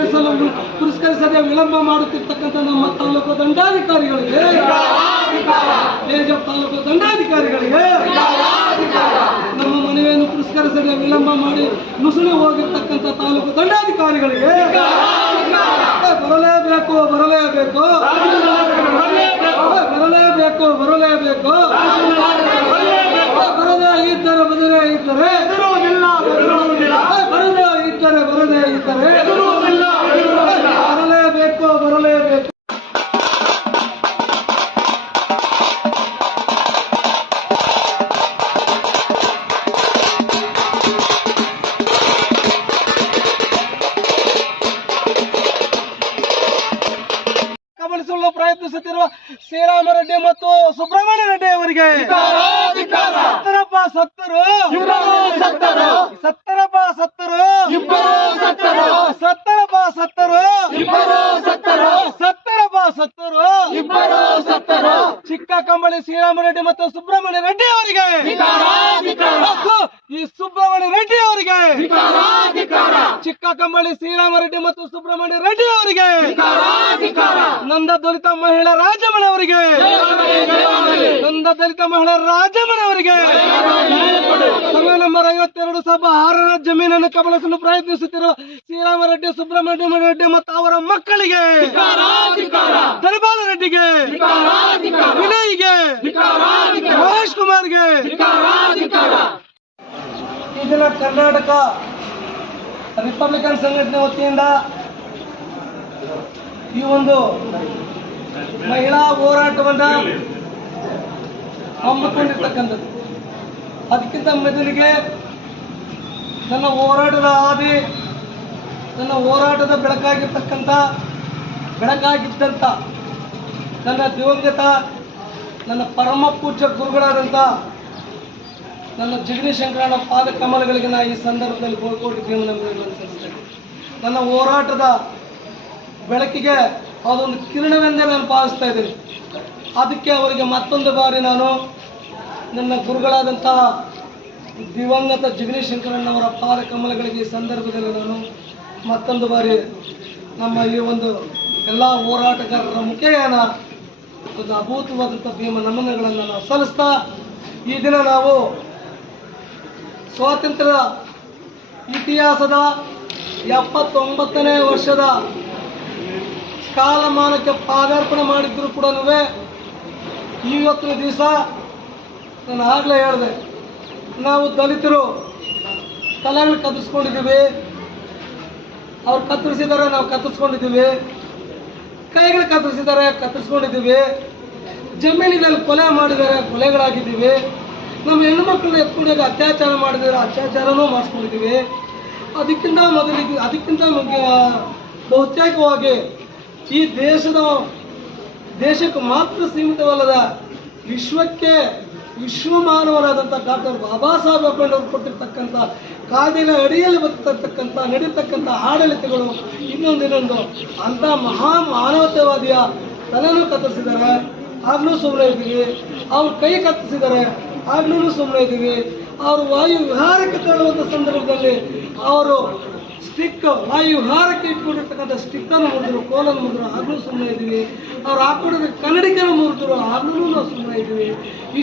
ಪುರಸ್ಕರಿಸಲು ಪುರಸ್ಕರಿಸದೆ ವಿಳಂಬ ಮಾಡುತ್ತಿರ್ತಕ್ಕಂಥ ನಮ್ಮ ತಾಲೂಕು ದಂಡಾಧಿಕಾರಿಗಳಿಗೆ. ತೇಜಪ್ ತಾಲೂಕು ದಂಡಾಧಿಕಾರಿಗಳಿಗೆ. ನಮ್ಮ ಮನವಿಯನ್ನು ಪುರಸ್ಕರಿಸದೆ ವಿಳಂಬ ಮಾಡಿ ನುಸುಳಿ ಹೋಗಿರ್ತಕ್ಕಂಥ ತಾಲೂಕು ದಂಡಾಧಿಕಾರಿಗಳಿಗೆ. ಬರಲೇಬೇಕು ಬರಲೇಬೇಕು ಬರಲೇಬೇಕು ಬರಲೇಬೇಕು ಪ್ರಯತ್ನಿಸುತ್ತಿರುವ ಶ್ರೀರಾಮ ರೆಡ್ಡಿ ಮತ್ತು ಸುಬ್ರಹ್ಮಣ್ಯ ರೆಡ್ಡಿ ಅವರಿಗೆ. ಸತ್ತರಪ್ಪ ಸತ್ತರು. ಸತ್ತರಪ್ಪ ಸತ್ತರು ಸತ್ತರಪ್ಪ ಸತ್ತರು ಸತ್ತರಪ್ಪ ಸತ್ತರು ಚಿಕ್ಕ ಕಂಬಳಿ ಶ್ರೀರಾಮ ರೆಡ್ಡಿ ಮತ್ತು ಸುಬ್ರಹ್ಮಣ್ಯ ರೆಡ್ಡಿ ಅವರಿಗೆ ಮತ್ತು ಈ ಸುಬ್ರಹ್ಮಣ್ಯ ರೆಡ್ಡಿ ಅವರಿಗೆ ಚಿಕ್ಕ ಕಂಬಳಿ ಶ್ರೀರಾಮ ರೆಡ್ಡಿ ಮತ್ತು ಸುಬ್ರಹ್ಮಣ್ಯ ರೆಡ್ಡಿ ಅವರಿಗೆ. ನಂದ ದಲಿತ ಮಹಿಳಾ ರಾಜಮಣ ಅವರಿಗೆ. ನಂದ ದಲಿತ ಮಹಿಳಾ ರಾಜಮಣ ಅವರಿಗೆ. ಸರ್ವೆ ನಂಬರ್ ಐವತ್ತೆರಡು ಸಭಾ ಆರರ ಜಮೀನನ್ನು ಕಬಳಿಸಲು ಪ್ರಯತ್ನಿಸುತ್ತಿರುವ ಶ್ರೀರಾಮ ರೆಡ್ಡಿ ಸುಬ್ರಹ್ಮಣ್ಯ ರೆಡ್ಡಿ ಮತ್ತು ಅವರ ಮಕ್ಕಳಿಗೆ. ದರ್ಬಾಲ ರೆಡ್ಡಿಗೆ ವಿನಯ್ಗೆ. ಮಹೇಶ್ ಕುಮಾರ್ಗೆ. ಇದನ್ನ ದಿನ ಕರ್ನಾಟಕ ರಿಪಬ್ಲಿಕನ್ ಸಂಘಟನೆ ವತಿಯಿಂದ ಈ ಒಂದು ಮಹಿಳಾ ಹೋರಾಟವನ್ನು ಹಮ್ಮಿಕೊಂಡಿರ್ತಕ್ಕಂಥದ್ದು. ಅದಕ್ಕಿಂತ ಮೊದಲಿಗೆ ನನ್ನ ಹೋರಾಟದ ಹಾದಿ, ನನ್ನ ಹೋರಾಟದ ಬೆಳಕಾಗಿರ್ತಕ್ಕಂಥ, ಬೆಳಕಾಗಿದ್ದಂಥ ನನ್ನ ದಿವಂಗತ, ನನ್ನ ಪರಮ ಪೂಜ್ಯ ಗುರುಗಳಾದಂಥ ನನ್ನ ಶಂಕರಣ್ಣ ಪಾದ ಕಮಲಗಳಿಗೆ ನಾ ಈ ಸಂದರ್ಭದಲ್ಲಿ ಕೋಟಿ ಜೀವನವನ್ನು ಸಲ್ಲಿಸ್ತೇನೆ ನನ್ನ ಹೋರಾಟದ ಬೆಳಕಿಗೆ ಅದೊಂದು ಕಿರಣವೆಂದೇ ನಾನು ಭಾವಿಸ್ತಾ ಇದ್ದೀನಿ. ಅದಕ್ಕೆ ಅವರಿಗೆ ಮತ್ತೊಂದು ಬಾರಿ ನಾನು ನನ್ನ ಗುರುಗಳಾದಂತಹ ದಿವಂಗತ ಜಗದೀಶ್ ಶಂಕರಣ್ಣವರ ಪಾದ ಕಮಲಗಳಿಗೆ ಈ ಸಂದರ್ಭದಲ್ಲಿ ನಾನು ಮತ್ತೊಂದು ಬಾರಿ ನಮ್ಮ ಈ ಒಂದು ಎಲ್ಲ ಹೋರಾಟಗಾರರ ಮುಖೇನ ಒಂದು ಅಭೂತವಾದಂಥ ಭೀಮ ನಮನಗಳನ್ನು ನಾವು ಸಲ್ಲಿಸ್ತಾ, ಈ ದಿನ ನಾವು ಸ್ವಾತಂತ್ರ್ಯದ ಇತಿಹಾಸದ ಎಪ್ಪತ್ತೊಂಬತ್ತನೇ ವರ್ಷದ ಕಾಲಮಾನಕ್ಕೆ ಪಾದಾರ್ಪಣೆ ಮಾಡಿದ್ರು ಕೂಡ ಇವತ್ತಿನ ದಿವಸ ನಾನು ಆಗಲೇ ಹೇಳಿದೆ. ನಾವು ದಲಿತರು ತಲೆಗಳು ಕತ್ತರಿಸ್ಕೊಂಡಿದ್ದೀವಿ. ಅವ್ರು ಕತ್ತರಿಸಿದ್ದಾರೆ, ನಾವು ಕತ್ತರಿಸ್ಕೊಂಡಿದ್ದೀವಿ. ಕೈಗಳು ಕತ್ತರಿಸಿದ್ದಾರೆ, ಕತ್ತರಿಸ್ಕೊಂಡಿದ್ದೀವಿ. ಜಮೀನಿನಲ್ಲಿ ಕೊಲೆ ಮಾಡಿದ್ದಾರೆ, ಕೊಲೆಗಳಾಗಿದ್ದೀವಿ. ನಮ್ಮ ಹೆಣ್ಣುಮಕ್ಕಳನ್ನ ಎತ್ಕೊಂಡಾಗ ಅತ್ಯಾಚಾರ ಮಾಡಿದ್ರೆ ಅತ್ಯಾಚಾರನೂ ಮಾಡಿಸ್ಕೊಂಡಿದ್ದೀವಿ. ಅದಕ್ಕಿಂತ ಮೊದಲಿಗೆ ಅದಕ್ಕಿಂತ ಬಹುತೇಕವಾಗಿ ಈ ದೇಶದ, ದೇಶಕ್ಕೆ ಮಾತ್ರ ಸೀಮಿತವಲ್ಲದ ವಿಶ್ವಕ್ಕೆ ವಿಶ್ವಮಾನವರಾದಂಥ ಡಾಕ್ಟರ್ ಬಾಬಾ ಸಾಹೇಬ್ ಅಂಬೇಡ್ಕರ್ ಕೊಟ್ಟಿರ್ತಕ್ಕಂಥ ಕಾದಿನ ಅಡಿಯಲ್ಲಿ ಬರ್ತಕ್ಕಂಥ ನಡೀತಕ್ಕಂಥ ಆಡಳಿತಗಳು ಇನ್ನೊಂದು ಇನ್ನೊಂದು ಅಂಥ ಮಹಾ ಮಾನವತೆವಾದಿಯ ತಲೆನೂ ಕತ್ತರಿಸಿದ್ದಾರೆ. ಆಗ್ಲೂ ಸುಮ್ಮನೆ ಇದ್ದೀವಿ. ಅವ್ರ ಕೈ ಕತ್ತರಿಸಿದ್ದಾರೆ. ಆಗ್ಲೂ ಸುಮ್ಮನೆ ಇದ್ದೀವಿ. ಅವರು ವಾಯು ವಿಹಾರಕ್ಕೆ ತೆರಳುವಂಥ ಸಂದರ್ಭದಲ್ಲಿ ಅವರು ಸ್ಟಿಕ್ ವಾಯು ವಿಹಾರಕ್ಕೆ ಇಟ್ಕೊಂಡಿರ್ತಕ್ಕಂಥ ಸ್ಟಿಕ್ಕನ್ನು ಮುರಿದ್ರು, ಕೋಲನ್ನು ಮುರಿದ್ರು, ಆಗ್ಲೂ ಸುಮ್ಮನೆ ಇದ್ದೀವಿ. ಅವ್ರು ಹಾಕೊಂಡಿದ್ದ ಕನ್ನಡಿಗನ ಮುರಿದ್ರು ಆಗ್ಲೂ ನಾವು ಸುಮ್ಮನೆ ಇದ್ದೀವಿ.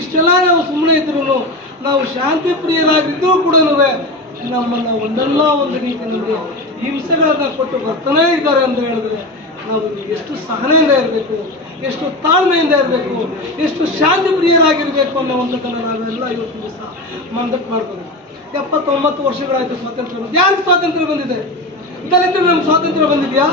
ಇಷ್ಟೆಲ್ಲ ನಾವು ಸುಮ್ಮನೆ ಇದ್ರು ನಾವು ಶಾಂತಿ ಪ್ರಿಯರಾಗಿದ್ದರೂ ಕೂಡ ನಮ್ಮನ್ನು ಒಂದಲ್ಲ ಒಂದು ರೀತಿಯಲ್ಲಿ ಹಿಂಸೆಗಳನ್ನು ಕೊಟ್ಟು ಬರ್ತಾನೇ ಇದ್ದಾರೆ ಅಂತ ಹೇಳಿದ್ರೆ ನಾವು ಎಷ್ಟು ಸಹನೆಯಿಂದ ಇರಬೇಕು, ಎಷ್ಟು ತಾಳ್ಮೆಯಿಂದ ಇರಬೇಕು, ಎಷ್ಟು ಶಾಂತಿ ಪ್ರಿಯರಾಗಿರಬೇಕು ಅನ್ನೋ ನಾವೆಲ್ಲ ಇವತ್ತು ದಿವಸ ಮಂದಕ್ಕೆ ಮಾಡ್ಬೋದು. ಎಪ್ಪತ್ತೊಂಬತ್ತು ವರ್ಷಗಳಾಯಿತು ಸ್ವಾತಂತ್ರ್ಯ ಬಂದು ಯಾರಿಗೆ ಸ್ವಾತಂತ್ರ್ಯ ಬಂದಿದೆ? ದಲಿತರು ನಮ್ಮ ಸ್ವಾತಂತ್ರ್ಯ ಬಂದಿದೆಯಾ?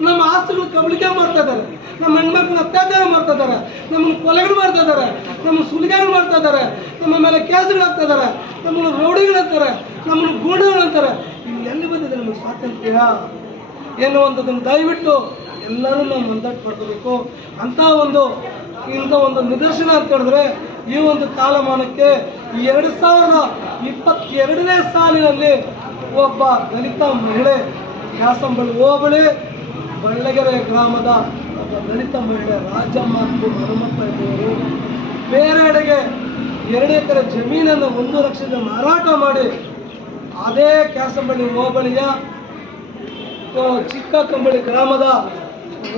ನಮ್ಮ ಆಸ್ತಿಗಳು ಕಬಳಿಕೆ ಮಾಡ್ತಾ ಇದ್ದಾರೆ. ನಮ್ಮ ಹೆಣ್ಮಕ್ಳನ್ನ ಅತ್ಯಾಚಾರ ಮಾಡ್ತಾ ಇದ್ದಾರೆ. ನಮ್ಮನ್ನು ಕೊಲೆಗಳು ಮಾಡ್ತಾ ಇದ್ದಾರೆ. ನಮ್ಮ ಸುಲಿಗೆಗಳು ಮಾಡ್ತಾ ಇದ್ದಾರೆ. ನಮ್ಮ ಮೇಲೆ ಕೇಸುಗಳು ಹಾಕ್ತಾ ಇದ್ದಾರೆ. ನಮ್ಮನ್ನು ರೌಡಿಗಳು ಅಂತಾರೆ. ನಮ್ಮನ್ನು ಗೂಂಡಗಳು ಅಂತಾರೆ. ಇಲ್ಲಿ ಎಲ್ಲಿ ಬಂದಿದೆ ನಮ್ಮ ಸ್ವಾತಂತ್ರ್ಯ? ಎನ್ನುವಂಥದ್ದನ್ನು ದಯವಿಟ್ಟು ಎಲ್ಲರೂ ನಾವು ಮಂದಟ್ಟು ಪಡ್ಕೋಬೇಕು. ಅಂತ ಒಂದು, ಇಂಥ ಒಂದು ನಿದರ್ಶನ ಅಂತ ಹೇಳಿದ್ರೆ, ಈ ಒಂದು ಕಾಲಮಾನಕ್ಕೆ ಎರಡು ಸಾವಿರದ ಇಪ್ಪತ್ತೆರಡನೇ ಸಾಲಿನಲ್ಲಿ ಒಬ್ಬ ದಲಿತ ಮಹಿಳೆ ಕ್ಯಾಸಂಬಳಿ ಹೋಬಳಿ, ಬಳ್ಳಗೆರೆ ಗ್ರಾಮದ ಒಬ್ಬ ದಲಿತ ಮಹಿಳೆ ರಾಜಮ್ಮ ಮತ್ತು ಹನುಮಂತ ಇದ್ದವರು. ಬೇರೆಡೆಗೆ ಎರಡು ಎಕರೆ ಜಮೀನನ್ನು ಒಂದು ಲಕ್ಷದ ಮಾರಾಟ ಮಾಡಿ, ಅದೇ ಕ್ಯಾಸಂಬಳ್ಳಿ ಹೋಬಳಿಯ ಚಿಕ್ಕ ಕಂಬಳಿ ಗ್ರಾಮದ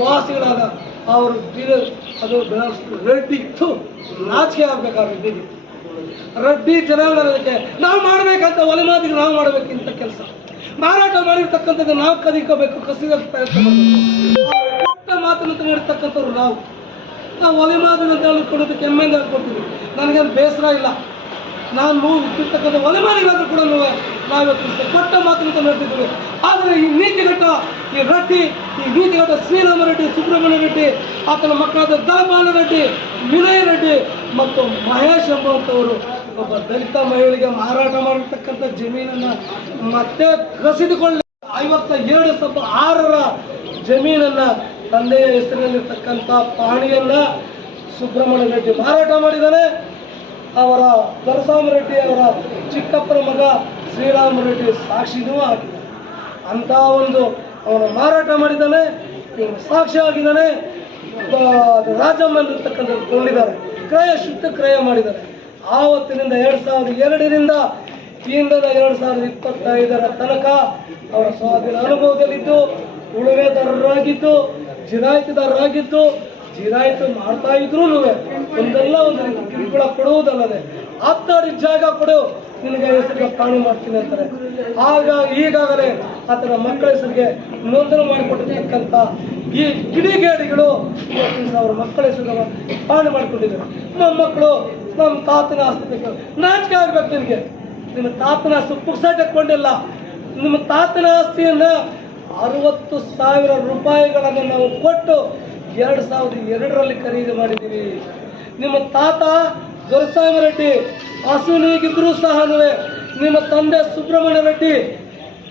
ವಾಸಿಗಳಾದ ಅವರು ಅದು ರೆಡ್ಡಿ ಇತ್ತು ನಾಚಿಕೆ ಆಗ್ಬೇಕಾದ್ರೆ ರೆಡ್ಡಿಗೆ ರೆಡ್ಡಿ ನಾವು ಮಾಡ್ಬೇಕಂತ ಒಲೆ ಮಾತಿಗೆ ನಾವು ಮಾಡ್ಬೇಕಿಂತ ಕೆಲಸ. ಮಾರಾಟ ಮಾಡಿರ್ತಕ್ಕಂಥದ್ದು ನಾವು ಕದಿಕೋಬೇಕು ಕಸಿದ ಮಾತನ್ನು ಮಾಡಿರ್ತಕ್ಕಂಥವ್ರು ನಾವು. ನಾವು ಒಲೆ ಮಾತಿನ ಅಂತ ಕೊಡೋದಕ್ಕೆ ಹೆಮ್ಮೆಯಿಂದ ಕೊಡ್ತೀವಿ ನನಗೇನು ಬೇಸರ ಇಲ್ಲ. ನಾನು ನೋವು ಇಟ್ಟಿರ್ತಕ್ಕಂಥ ಒಲೆ ಮಾರಿಗಾದ್ರೂ ಕೂಡ ನಾವು ಕೊಟ್ಟ ಮಾತನ್ನು ನಡೆದಿದ್ದೀವಿ ಆದರೆ ಈ ನೀತಿಗಟ್ಟ ಈ ರೆಡ್ಡಿ, ಈ ಬೀದಿಗಾದ ಶ್ರೀರಾಮ ರೆಡ್ಡಿ, ಸುಬ್ರಹ್ಮಣ್ಯ ರೆಡ್ಡಿ, ಆತನ ಮಕ್ಕಳಾದ ದಾಮಾನ ರೆಡ್ಡಿ, ವಿನಯ್ ರೆಡ್ಡಿ ಮತ್ತು ಮಹೇಶ್ ಎಂಬುವಂಥವರು ಒಬ್ಬ ದಲಿತ ಮಹಿಳೆಗೆ ಮಾರಾಟ ಮಾಡಿರ್ತಕ್ಕಂಥ ಜಮೀನನ್ನ ಮತ್ತೆ ಕಸಿದುಕೊಳ್ಳಿ ಐವತ್ತ ಎರಡು ಸ್ವಲ್ಪ ಆರರ ಜಮೀನನ್ನು ತಂದೆಯ ಹೆಸರಿನಲ್ಲಿರ್ತಕ್ಕಂಥ ಪಾಣಿಯನ್ನ ಸುಬ್ರಹ್ಮಣ್ಯ ರೆಡ್ಡಿ ಮಾರಾಟ ಮಾಡಿದ್ದಾನೆ. ಅವರ ದೊರಸಾಮ ರೆಡ್ಡಿ ಅವರ ಚಿಕ್ಕಪ್ಪನ ಮಗ ಶ್ರೀರಾಮ ರೆಡ್ಡಿ ಸಾಕ್ಷಿನೂ ಆಗಿದೆ. ಅಂತ ಒಂದು ಅವನು ಮಾರಾಟ ಮಾಡಿದ್ದಾನೆ, ಇವನು ಸಾಕ್ಷಿ ಆಗಿದ್ದಾನೆ. ರಾಜಮ್ಮನ್ ಇರ್ತಕ್ಕಂಥದ್ದು ಕೊಂಡಿದ್ದಾರೆ. ಕ್ರಯ ಶುದ್ಧ ಕ್ರಯ ಮಾಡಿದ್ದಾರೆ. ಆವತ್ತಿನಿಂದ ಎರಡು ಸಾವಿರದ ಎರಡರಿಂದ ಇಂದದ ಎರಡು ಸಾವಿರದ ಇಪ್ಪತ್ತೈದರ ತನಕ ಅವರ ಸ್ವಾಧೀನ ಅನುಭವದಲ್ಲಿದ್ದು, ಉಳುವೆದಾರರಾಗಿದ್ದು, ಜಿರಾಯಿತಿದಾರರಾಗಿದ್ದು, ಜಿರಾಯಿತು ಮಾಡ್ತಾ ಇದ್ರು ಒಂದೆಲ್ಲ ಒಂದು ಕಿರುಕುಳ ಕೊಡುವುದಲ್ಲದೆ ಹತ್ತಾರು ಜಾಗ ಕೊಡು ನಿನಗೆ ಹೆಸರಿಗೆ ಪಾಣಿ ಮಾಡ್ತೀನಿ ಅಂತಾರೆ. ಆಗ ಈಗಾಗಲೇ ಆತನ ಮಕ್ಕಳ ಹೆಸರಿಗೆ ನೋಂದಣಿ ಮಾಡಿಕೊಟ್ಟಿರ್ತಕ್ಕಂಥ ಈ ಕಿಡಿಗೇಡಿಗಳು ಅವರ ಮಕ್ಕಳ ಹೆಸರು ಪಾಣಿ ಮಾಡ್ಕೊಂಡಿದ್ದಾರೆ. ನಮ್ಮ ಮಕ್ಕಳು ನಮ್ಮ ತಾತನ ಆಸ್ತಿ ಬೇಕು ನಾಚಿಕೆ ಆಗ್ಬೇಕು ನಿನಗೆ ನಿಮ್ಮ ತಾತನ ಆಸ್ತಿ ಪುಕ್ಸಾಟ ಕೊಂಡಿಲ್ಲ ನಿಮ್ಮ ತಾತನ ಆಸ್ತಿಯನ್ನ ಅರವತ್ತು ಸಾವಿರ ರೂಪಾಯಿಗಳನ್ನು ನಾವು ಕೊಟ್ಟು ಎರಡು ಸಾವಿರದ ಎರಡರಲ್ಲಿ ಖರೀದಿ ಮಾಡಿದ್ದೀವಿ. ನಿಮ್ಮ ತಾತ ರೆಡ್ಡಿ ಹಸುನೀಗಿದ್ರೂ ಸಹ ನಿಮ್ಮ ತಂದೆ ಸುಬ್ರಹ್ಮಣ್ಯ ರೆಡ್ಡಿ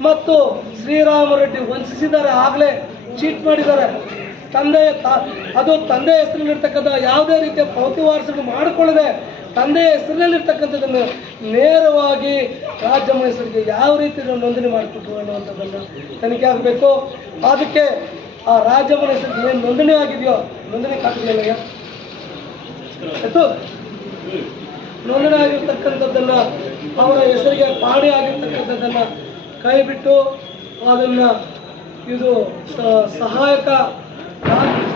ಮತ್ತು ಶ್ರೀರಾಮ ರೆಡ್ಡಿ ವಂಚಿಸಿದ್ದಾರೆ ಆಗಲೇ ಚೀಟ್ ಮಾಡಿದ್ದಾರೆ. ತಂದೆಯ ಅದು ತಂದೆ ಹೆಸರಿನಲ್ಲಿರ್ತಕ್ಕಂಥ ಯಾವುದೇ ರೀತಿಯ ಪೌತಿ ವಾರಸನ್ನು ಮಾಡಿಕೊಳ್ಳದೆ ತಂದೆಯ ಹೆಸರಿನಲ್ಲಿರ್ತಕ್ಕಂಥದ್ದನ್ನು ನೇರವಾಗಿ ರಾಜ್ಯ ಮೈಸೂರಿಗೆ ಯಾವ ರೀತಿ ನೋಂದಣಿ ಮಾಡಿಕೊಟ್ರು ಅನ್ನುವಂಥದ್ದನ್ನು ತನಿಖೆ ಆಗಬೇಕು. ಅದಕ್ಕೆ ಆ ರಾಜ್ಯ ಹೆಸರಿಗೆ ಏನು ನೋಂದಣಿ ಆಗಿದೆಯೋ ನೋಂದಣಿ ಕಾಗಿದೆಯಲ್ಲ ಆಯ್ತು. ನೋಂದಣಿ ಆಗಿರ್ತಕ್ಕಂಥದ್ದನ್ನ ಅವರ ಹೆಸರಿಗೆ ಪಾಡಿ ಆಗಿರ್ತಕ್ಕಂಥದ್ದನ್ನ ಕೈ ಬಿಟ್ಟು ಅದನ್ನ ಇದು ಸಹಾಯಕ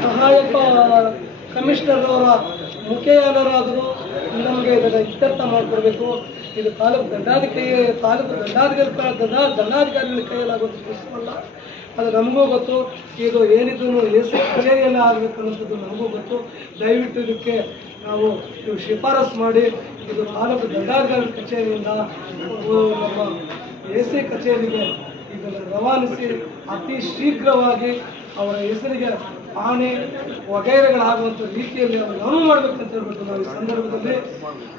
ಸಹಾಯಕ ಕಮಿಷನರ್ ಅವರ ಮುಖೇಯನರಾದರೂ ನಮಗೆ ಇದನ್ನು ಇತ್ಯರ್ಥ ಮಾಡಿಕೊಡ್ಬೇಕು. ಇದು ತಾಲೂಕು ದಂಡಾಧಿಕಾರಿ ತಾಲೂಕು ದಂಡಾಧಿಕಾರಿ, ದಂಡ, ದಂಡಾಧಿಕಾರಿಗಳ ಪ್ರಶ್ನೆ ಪ್ರಶ್ನವಲ್ಲ ಅದು ನಮಗೂ ಗೊತ್ತು. ಇದು ಏನಿದ್ರು ಎಷ್ಟು ಕಚೇರಿಯಲ್ಲಿ ಆಗಬೇಕು ಅನ್ನೋದು ನಮಗೂ ಗೊತ್ತು. ದಯವಿಟ್ಟು ಇದಕ್ಕೆ ನಾವು ನೀವು ಶಿಫಾರಸ್ ಮಾಡಿ. ಇದು ತಾಲೂಕು ದಂಡಾಧಿಕಾರಿ ಕಚೇರಿಯಿಂದ ನಮ್ಮ ಎ ಸಿ ಕಚೇರಿಗೆ ಇದನ್ನು ರವಾನಿಸಿ ಅತಿ ಶೀಘ್ರವಾಗಿ ಅವರ ಹೆಸರಿಗೆ ಆಣೆ ವಗೈರೆಗಳಾಗುವಂಥ ರೀತಿಯಲ್ಲಿ ಅವ್ರಿಗೆ ಅನುವು ಮಾಡಬೇಕಂತ ಹೇಳ್ಬಿಟ್ಟು ನಾವು ಈ ಸಂದರ್ಭದಲ್ಲಿ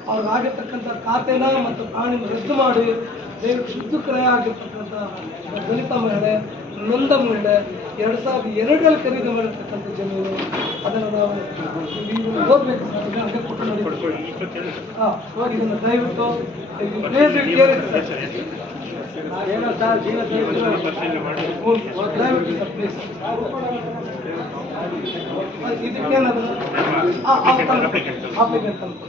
ಅವ್ರಿಗಾಗಿರ್ತಕ್ಕಂಥ ಖಾತೆನ ಮತ್ತು ಪ್ರಾಣಿ ರದ್ದು ಮಾಡಿ. ದಯವಿಟ್ಟು ಶುದ್ಧ ಕ್ರಯ ಆಗಿರ್ತಕ್ಕಂಥ ದಲಿತ ಮಹಿಳೆ ನೊಂದ ಮಹಿಳೆ ಎರಡು ಸಾವಿರದ ಎರಡರಲ್ಲಿ ಖರೀದಿ ಮಾಡಿರ್ತಕ್ಕಂಥ ಜನರು ಅದನ್ನು ನಾವು ಓದಬೇಕು ಹಂಗೆ ಕೊಟ್ಟು ಹಾಂ ಇದನ್ನು ದಯವಿಟ್ಟು ಏನೋ ಸರ್ ಜೀವ ದಯವಿಟ್ಟು ಸರ್ ಪ್ಲೀಸ್ ಇದಕ್ಕೇನಾದ್ರು? ಅಪ್ಲಿಕೆಂಟ್ ತಂದು